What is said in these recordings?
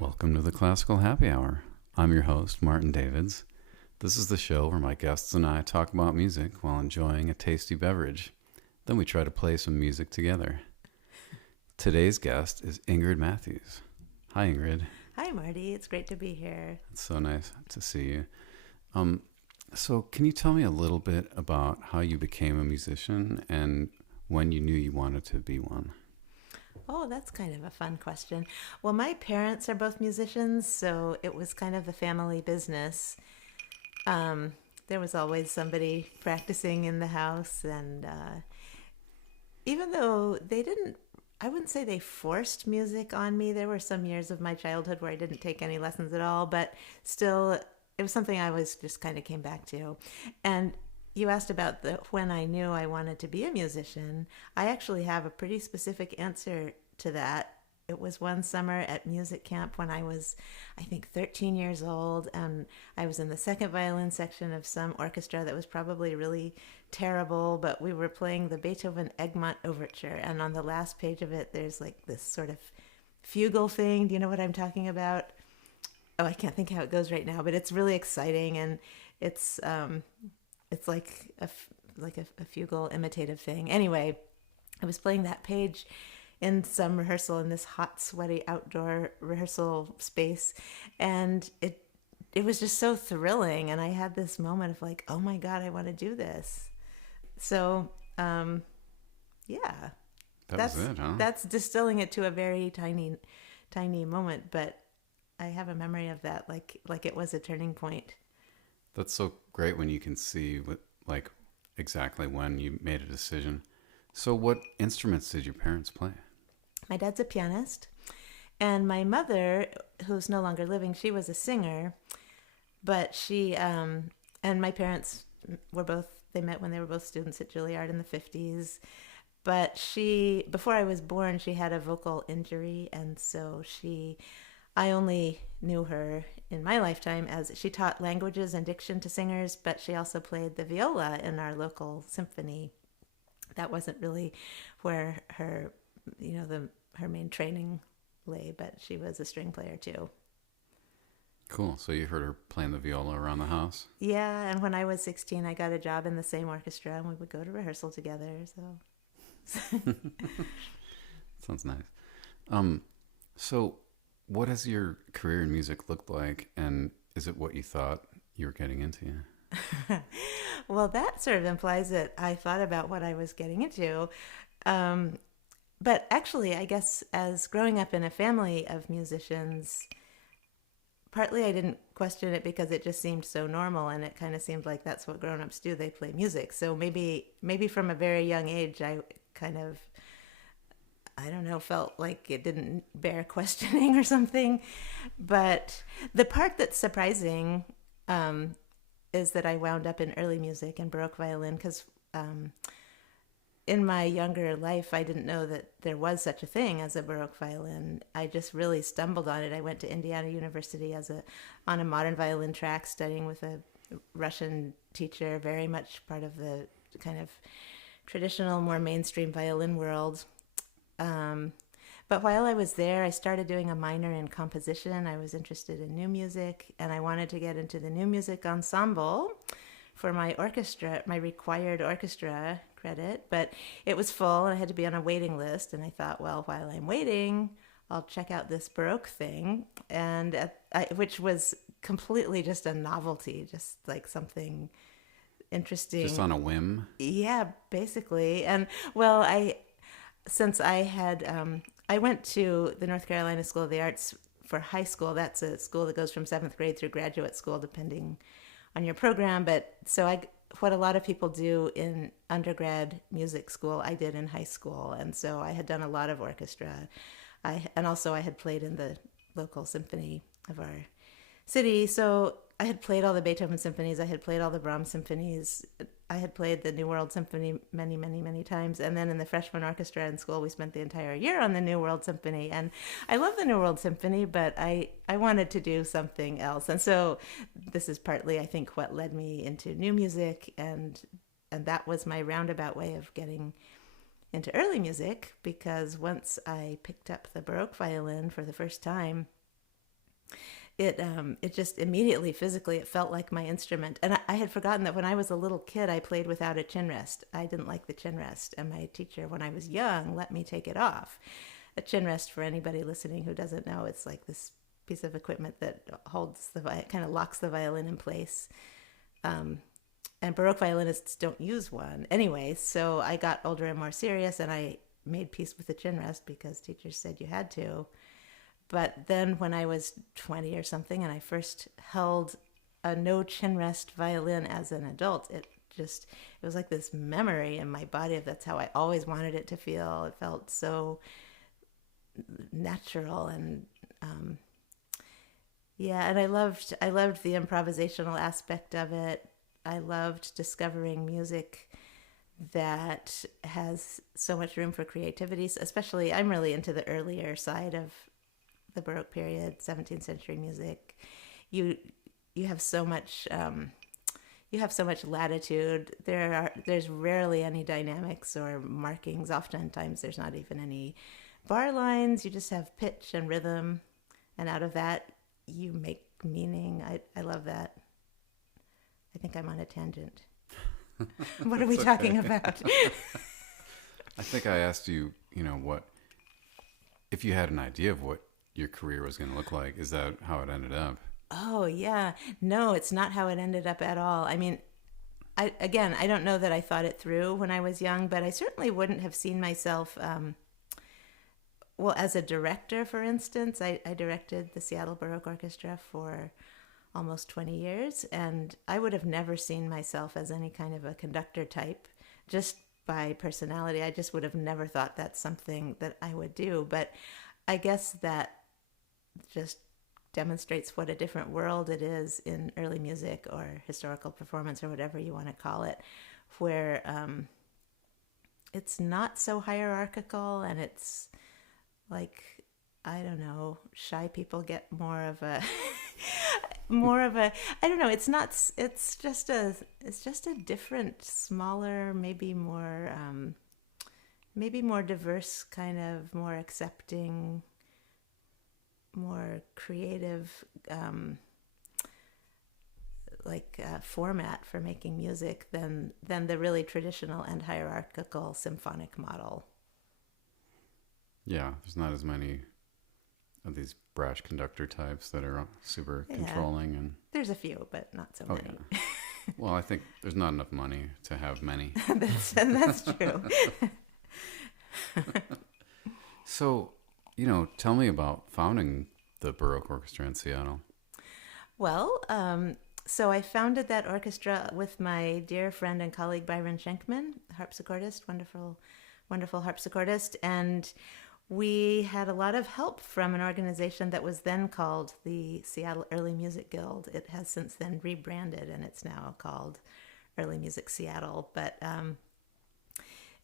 Welcome to the Classical Happy Hour. I'm your host, Martin Davids. This is the show where my guests and I talk about music while enjoying a tasty beverage. Then we try to play some music together. Today's guest is Ingrid Matthews. Hi, Ingrid. Hi, Marty. It's great to be here. It's so nice to see you. So can you tell me a little bit about how you became a musician and when you knew you wanted to be one? Oh, that's kind of a fun question. Well, my parents are both musicians, so it was kind of the family business. There was always somebody practicing in the house, and even though I wouldn't say they forced music on me. There were some years of my childhood where I didn't take any lessons at all, but still, it was something I was just kind of came back to. And you asked about when I knew I wanted to be a musician. I actually have a pretty specific answer to that. It was one summer at music camp when I was, I think, 13 years old, and I was in the second violin section of some orchestra that was probably really terrible, but we were playing the Beethoven Egmont Overture, and on the last page of it, there's like this sort of fugal thing. Do you know what I'm talking about? Oh, I can't think how it goes right now, but it's really exciting, and it's like a fugal imitative thing. Anyway, I was playing that page in some rehearsal in this hot, sweaty outdoor rehearsal space, and it was just so thrilling. And I had this moment of like, oh my God, I want to do this. So, yeah, That was it, huh? that's distilling it to a very tiny, tiny moment. But I have a memory of that, like it was a turning point. That's so great when you can see like exactly when you made a decision. So what instruments did your parents play? My dad's a pianist, and my mother, who's no longer living, she was a singer, but she, and my parents they met when they were both students at Juilliard in the 50s, but before I was born, she had a vocal injury, and so I only knew her in my lifetime as she taught languages and diction to singers, but she also played the viola in our local symphony. That wasn't really where her main training lay, but she was a string player too. Cool. So you heard her playing the viola around the house? Yeah, and when I was 16, I got a job in the same orchestra, and we would go to rehearsal together. So Sounds nice. So what has your career in music looked like, and is it what you thought you were getting into? well, that sort of implies that I thought about what I was getting into. But actually, I guess as growing up in a family of musicians, partly I didn't question it because it just seemed so normal, and it kind of seemed like that's what grown-ups do. They play music. So maybe from a very young age, I kind of, I don't know, felt like it didn't bear questioning or something. But the part that's surprising is that I wound up in early music and Baroque violin because in my younger life, I didn't know that there was such a thing as a Baroque violin. I just really stumbled on it. I went to Indiana University on a modern violin track, studying with a Russian teacher, very much part of the kind of traditional, more mainstream violin world. But while I was there, I started doing a minor in composition. I was interested in new music, and I wanted to get into the new music ensemble for my orchestra, my required orchestra credit, but it was full and I had to be on a waiting list. And I thought, well, while I'm waiting, I'll check out this Baroque thing, and which was completely just a novelty, just like something interesting. Just on a whim? Yeah, basically. And well, I went to the North Carolina School of the Arts for high school. That's a school that goes from 7th grade through graduate school, depending on your program. But so what a lot of people do in undergrad music school, I did in high school. And so I had done a lot of orchestra. And also I had played in the local symphony of our city. So I had played all the Beethoven symphonies. I had played all the Brahms symphonies. I had played the New World Symphony many, many, many times. And then in the freshman orchestra in school, we spent the entire year on the New World Symphony. And I love the New World Symphony, but I wanted to do something else. And so this is partly, I think, what led me into new music. And that was my roundabout way of getting into early music, because once I picked up the Baroque violin for the first time, It just immediately physically it felt like my instrument. And I had forgotten that when I was a little kid I played without a chin rest. I didn't like the chin rest, and my teacher when I was young let me take it off. A chin rest, for anybody listening who doesn't know, it's like this piece of equipment that holds kind of locks the violin in place. And Baroque violinists don't use one anyway. So I got older and more serious, and I made peace with the chin rest because teachers said you had to. But then when I was 20 or something and I first held a no chin rest violin as an adult, it was like this memory in my body of that's how I always wanted it to feel. It felt so natural, and yeah, and I loved the improvisational aspect of it. I loved discovering music that has so much room for creativity. Especially, I'm really into the earlier side of the Baroque period, 17th century music. You have so much latitude. There's rarely any dynamics or markings. Oftentimes, there's not even any bar lines. You just have pitch and rhythm, and out of that, you make meaning. I love that. I think I'm on a tangent. What are we talking about? I think I asked you, what if you had an idea of what your career was going to look like. Is that how it ended up? Oh, yeah. No, it's not how it ended up at all. I mean, I don't know that I thought it through when I was young, but I certainly wouldn't have seen myself, as a director, for instance. I directed the Seattle Baroque Orchestra for almost 20 years, and I would have never seen myself as any kind of a conductor type, just by personality. I just would have never thought that's something that I would do. But I guess that just demonstrates what a different world it is in early music or historical performance or whatever you want to call it, where it's not so hierarchical, and it's like, I don't know, shy people get more of a I don't know, it's just a different, smaller, maybe more diverse, kind of more accepting, more creative format for making music than the really traditional and hierarchical symphonic model. Yeah, there's not as many of these brash conductor types that are super controlling, and there's a few, but not so many. Yeah. Well, I think there's not enough money to have many. That's true. So, tell me about founding the Baroque Orchestra in Seattle. Well, so I founded that orchestra with my dear friend and colleague Byron Schenkman, harpsichordist, wonderful, wonderful harpsichordist, and we had a lot of help from an organization that was then called the Seattle Early Music Guild. It has since then rebranded, and it's now called Early Music Seattle. But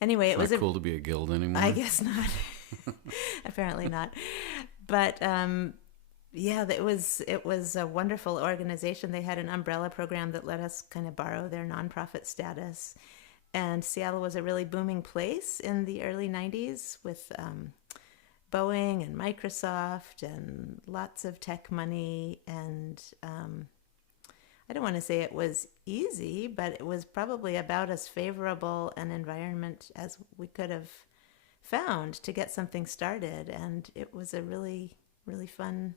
anyway, it was cool to be a guild anymore. I guess not. Apparently not. But yeah, it was a wonderful organization. They had an umbrella program that let us kind of borrow their nonprofit status. And Seattle was a really booming place in the early 90s with Boeing and Microsoft and lots of tech money. And I don't want to say it was easy, but it was probably about as favorable an environment as we could have found to get something started. And it was a really, really fun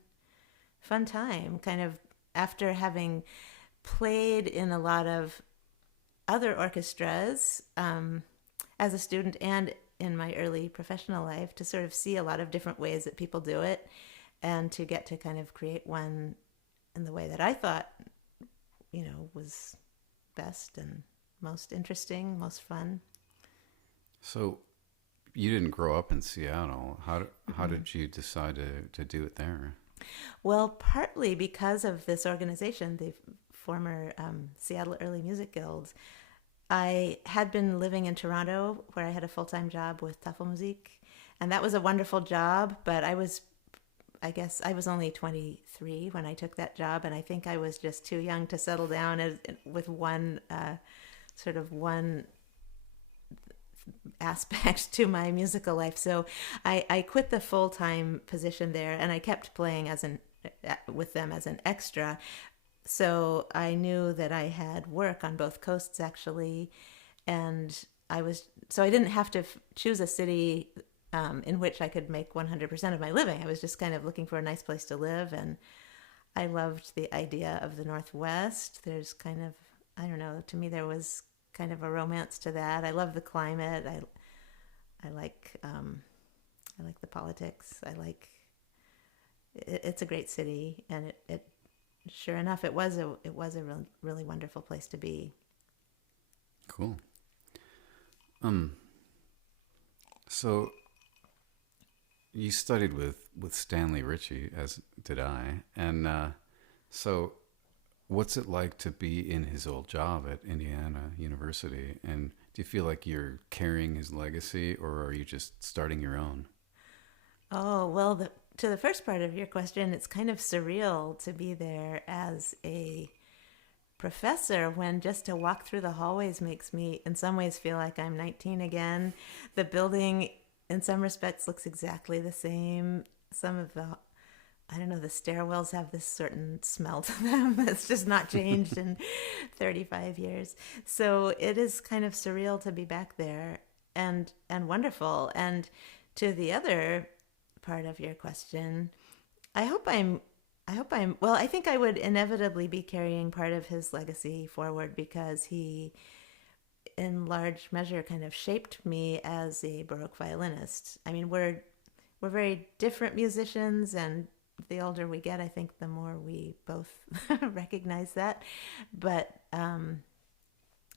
time, kind of after having played in a lot of other orchestras as a student and in my early professional life, to sort of see a lot of different ways that people do it, and to get to kind of create one in the way that I thought, was best and most interesting, most fun. So you didn't grow up in Seattle. How did you decide to do it there? Well, partly because of this organization, the former Seattle Early Music Guild. I had been living in Toronto, where I had a full-time job with Tafelmusik, and that was a wonderful job, but I guess I was only 23 when I took that job, and I think I was just too young to settle down with one aspect to my musical life. So I quit the full-time position there, and I kept playing as an with them as an extra. So I knew that I had work on both coasts actually, and I didn't have to choose a city in which I could make 100% of my living. I was just kind of looking for a nice place to live, and I loved the idea of the Northwest. There's kind of, I don't know, to me there was kind of a romance to that. I love the climate. I like the politics. It's a great city, and it sure enough, it was a really wonderful place to be. Cool. So you studied with Stanley Ritchie, as did I, and so what's it like to be in his old job at Indiana University? And do you feel like you're carrying his legacy, or are you just starting your own? Oh, well, to the first part of your question, it's kind of surreal to be there as a professor when just to walk through the hallways makes me, in some ways, feel like I'm 19 again. The building, in some respects, looks exactly the same. Some of the, I don't know, the stairwells have this certain smell to them that's just not changed in 35 years. So it is kind of surreal to be back there and wonderful. And to the other part of your question, well, I think I would inevitably be carrying part of his legacy forward because he, in large measure, kind of shaped me as a Baroque violinist. I mean, we're very different musicians, and the older we get, I think the more we both recognize that. But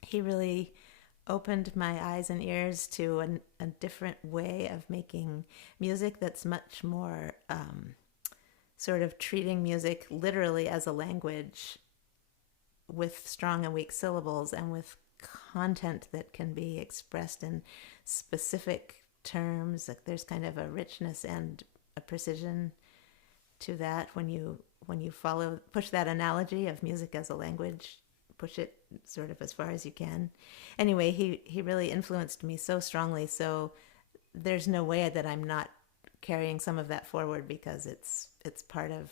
he really opened my eyes and ears to a different way of making music that's much more sort of treating music literally as a language with strong and weak syllables and with content that can be expressed in specific terms. Like there's kind of a richness and a precision to that when you push that analogy of music as a language, push it sort of as far as you can. Anyway, he really influenced me so strongly, so there's no way that I'm not carrying some of that forward because it's part of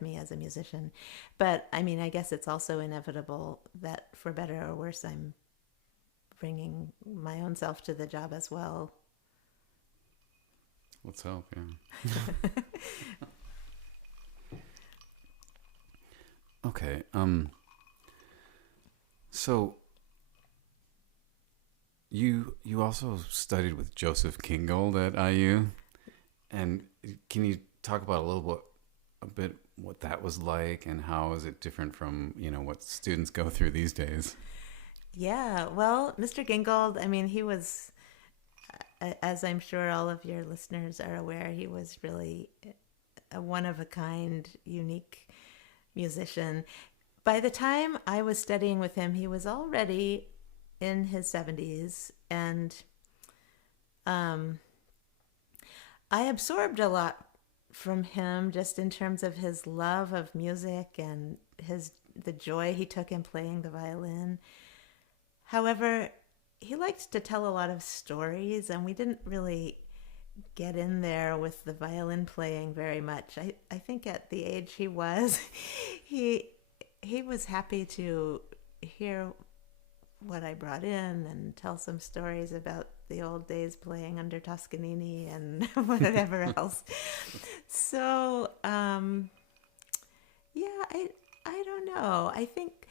me as a musician. But I mean, I guess it's also inevitable that for better or worse I'm bringing my own self to the job as well. Let's hope, yeah. Okay. So you also studied with Joseph Kingold at IU, and can you talk about a bit what that was like, and how is it different from what students go through these days? Yeah, well, Mr. Gingold, I mean, he was, as I'm sure all of your listeners are aware, he was really a one-of-a-kind, unique musician. By the time I was studying with him, he was already in his 70s, and I absorbed a lot from him just in terms of his love of music and the joy he took in playing the violin. However, he liked to tell a lot of stories, and we didn't really get in there with the violin playing very much. I think at the age he was, he was happy to hear what I brought in and tell some stories about the old days playing under Toscanini and whatever else. So, yeah, I don't know. I think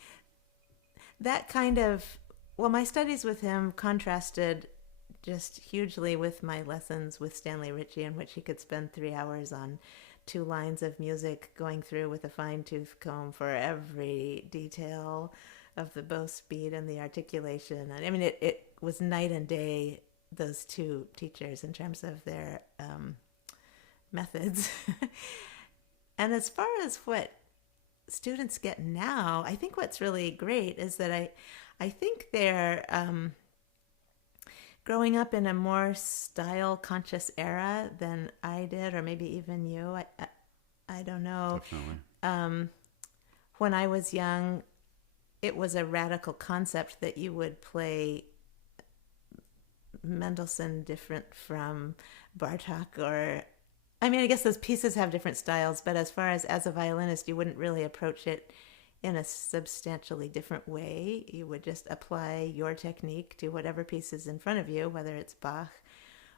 that kind of, well, my studies with him contrasted just hugely with my lessons with Stanley Ritchie, in which he could spend 3 hours on 2 lines of music, going through with a fine-tooth comb for every detail of the bow speed and the articulation. I mean, it was night and day, those two teachers, in terms of their methods. And as far as what students get now, I think what's really great is that I think they're growing up in a more style-conscious era than I did, or maybe even you. I don't know. Definitely. When I was young, it was a radical concept that you would play Mendelssohn different from Bartok or I mean, I guess those pieces have different styles, but as far as a violinist, you wouldn't really approach it in a substantially different way. You would just apply your technique to whatever piece is in front of you, whether it's Bach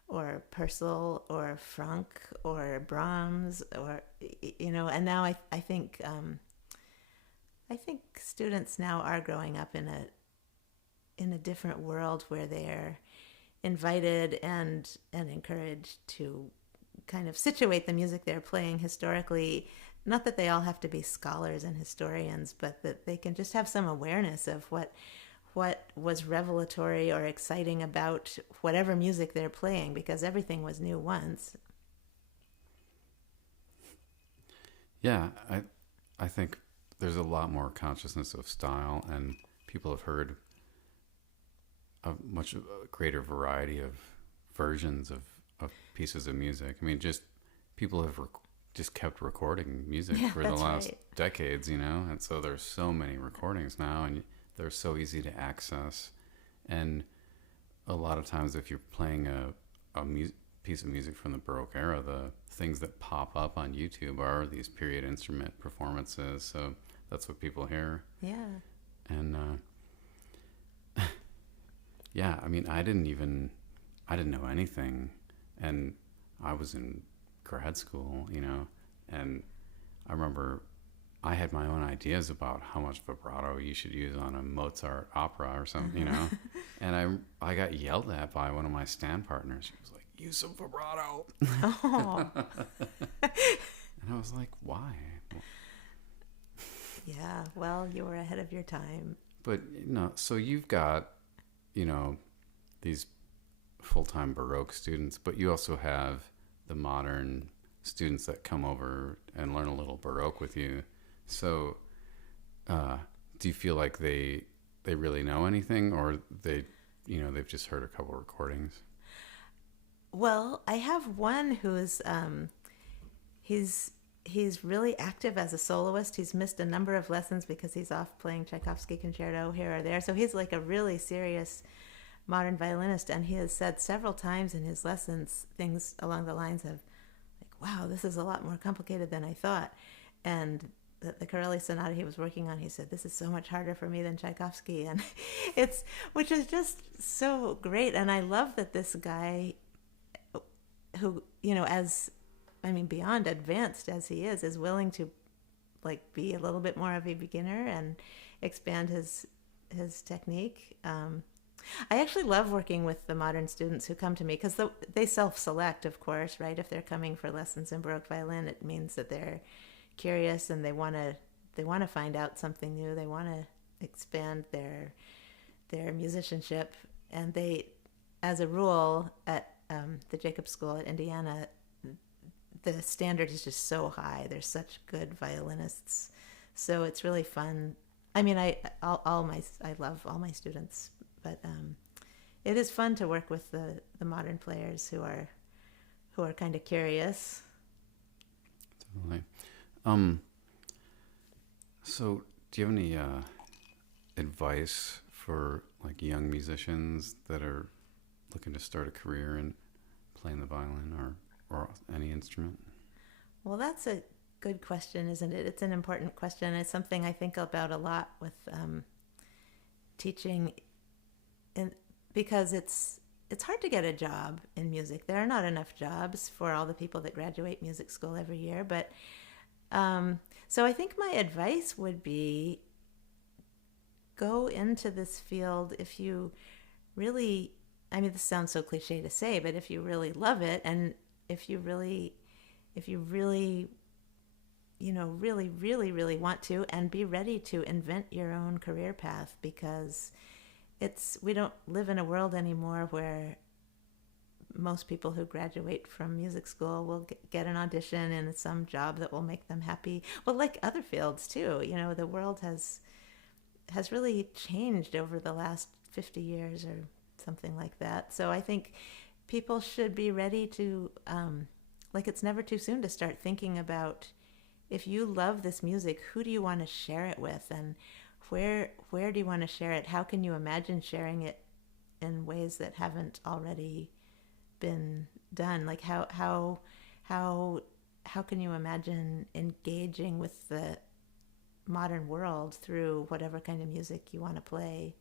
or Purcell or Franck or Brahms or, and now I think students now are growing up in a different world where they're invited and encouraged to kind of situate the music they're playing historically. Not that they all have to be scholars and historians, but that they can just have some awareness of what was revelatory or exciting about whatever music they're playing, because everything was new once. Yeah, I think there's a lot more consciousness of style, and people have heard a much greater variety of versions of pieces of music. I mean, just people have just kept recording music for the last decades, and so there's so many recordings now, and they're so easy to access. And a lot of times, if you're playing a piece of music from the Baroque era, the things that pop up on YouTube are these period instrument performances. So that's what people hear. Yeah. And yeah, I mean, I didn't know anything, and I was in grad school, and I remember I had my own ideas about how much vibrato you should use on a Mozart opera or something, and I got yelled at by one of my stand partners. She was like, "Use some vibrato." Oh. And I was like, "Why?" Yeah, well, you were ahead of your time. But so you've got these full-time Baroque students, but you also have the modern students that come over and learn a little Baroque with you. So do you feel like they really know anything, or they've just heard a couple recordings? Well, I have one who's he's really active as a soloist. He's missed a number of lessons because he's off playing Tchaikovsky concerto here or there. So he's like a really serious modern violinist, and he has said several times in his lessons things along the lines of like, "Wow, this is a lot more complicated than I thought." And the Corelli sonata he was working on, he said, "This is so much harder for me than Tchaikovsky," and which is just so great. And I love that this guy, who beyond advanced as he is willing to like be a little bit more of a beginner and expand his technique. I actually love working with the modern students who come to me, because they self-select, of course, right? If they're coming for lessons in Baroque violin, it means that they're curious and they want to find out something new. They want to expand their musicianship, and they, as a rule, at the Jacob School at Indiana, the standard is just so high. There's such good violinists, so it's really fun. I mean, I love all my students, but it is fun to work with the modern players who are kind of curious. Totally. So do you have any advice for like young musicians that are looking to start a career in playing the violin or any instrument? Well, that's a good question, isn't it? It's an important question. It's something I think about a lot with teaching, because it's hard to get a job in music. There are not enough jobs for all the people that graduate music school every year. But so I think my advice would be, go into this field if you really, this sounds so cliche to say, but if you really love it, and if you really really want to, and be ready to invent your own career path, because we don't live in a world anymore where most people who graduate from music school will get an audition in some job that will make them happy. Well, like other fields too, the world has really changed over the last 50 years or something like that. So I think people should be ready to, it's never too soon to start thinking about, if you love this music, who do you want to share it with, and where do you want to share it? How can you imagine sharing it in ways that haven't already been done? Like how how can you imagine engaging with the modern world through whatever kind of music you want to play?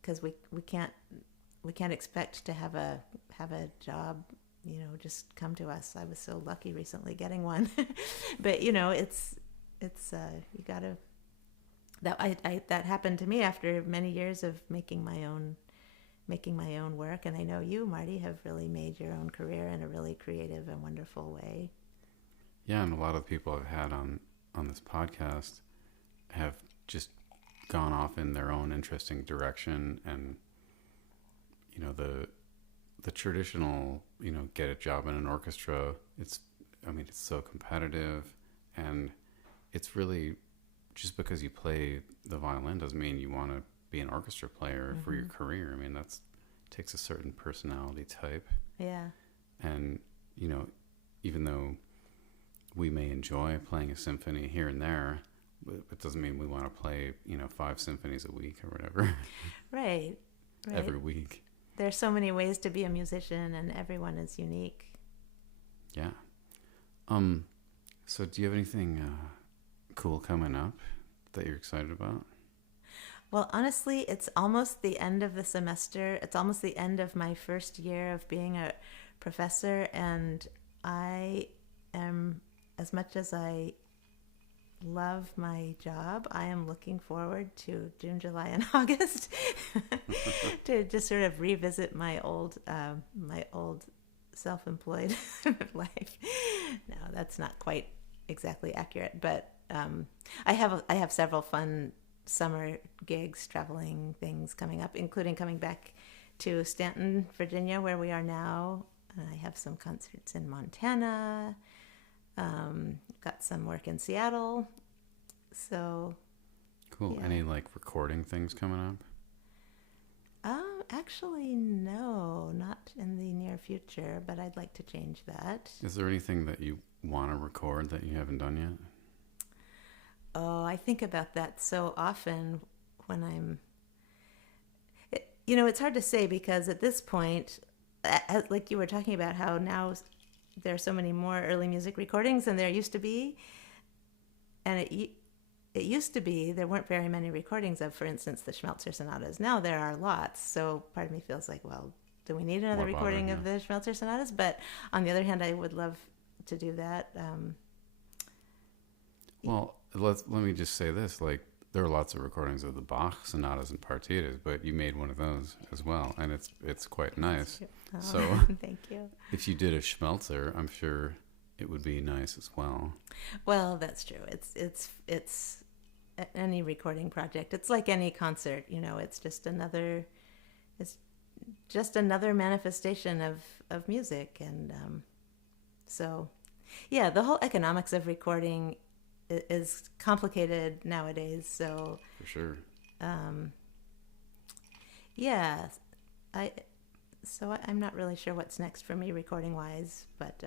Because we can't expect to have a job, just come to us. I was so lucky recently getting one, but it's you gotta. That happened to me after many years of making my own work, and I know you, Marty, have really made your own career in a really creative and wonderful way. Yeah, and a lot of people I've had on this podcast have just gone off in their own interesting direction, and the traditional get a job in an orchestra, it's so competitive, and it's really just because you play the violin doesn't mean you want to be an orchestra player for your career. I mean, that takes a certain personality type. Yeah. And, even though we may enjoy playing a symphony here and there, it doesn't mean we want to play, 5 symphonies a week or whatever. Right. Every week. There's so many ways to be a musician, and everyone is unique. Yeah. So do you have anything cool coming up that you're excited about? Well, honestly, it's almost the end of the semester. It's almost the end of my first year of being a professor, and I am, as much as I love my job, I am looking forward to June, July, and August to just sort of revisit my old self-employed life. No, that's not quite exactly accurate, but I have several fun summer gigs, traveling things coming up, including coming back to Staunton, Virginia, where we are now. I have some concerts in Montana. Got some work in Seattle. So cool. Yeah. Any recording things coming up? Actually, no, not in the near future, but I'd like to change that. Is there anything that you want to record that you haven't done yet? Oh, I think about that so often when it's hard to say, because at this point, like you were talking about how now there are so many more early music recordings than there used to be. And it used to be there weren't very many recordings of, for instance, the Schmelzer sonatas. Now there are lots. So part of me feels like, well, do we need another recording of the Schmelzer sonatas? But on the other hand, I would love to do that. Well, let me just say this. There are lots of recordings of the Bach sonatas and partitas, but you made one of those as well, and it's quite nice. Oh, so thank you. If you did a Schmelzer, I'm sure it would be nice as well. Well, that's true. It's any recording project. It's like any concert, it's just another manifestation of music. And so, yeah, the whole economics of recording is complicated nowadays. So for sure. Yeah, I'm not really sure what's next for me recording wise, but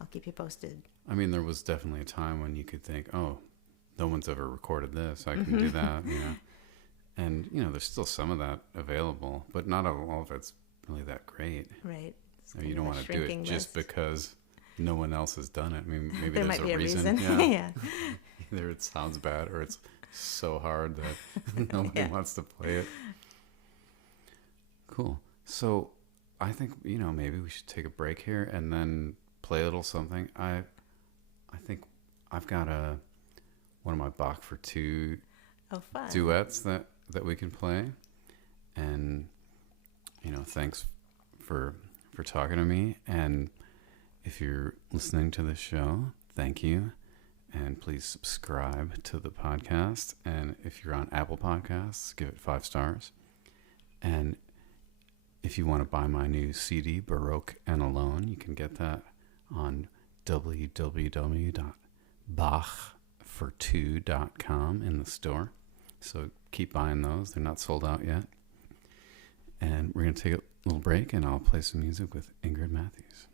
I'll keep you posted. I mean, there was definitely a time when you could think, oh, no one's ever recorded this, I can do that, And, there's still some of that available, but not all of it's really that great. Right. You don't want to do it just because no one else has done it. I mean, maybe there there's might be a reason. Yeah. Either it sounds bad or it's so hard that nobody wants to play it. Cool. So I think, maybe we should take a break here and then play a little something. I think I've got one of my Bach for 2 duets that we can play. And, thanks for talking to me. And if you're listening to this show, thank you. And please subscribe to the podcast. And if you're on Apple Podcasts, give it 5 stars. And if you want to buy my new CD, Baroque and Alone, you can get that on www.bachfor2.com in the store. So keep buying those. They're not sold out yet. And we're going to take a little break, and I'll play some music with Ingrid Matthews.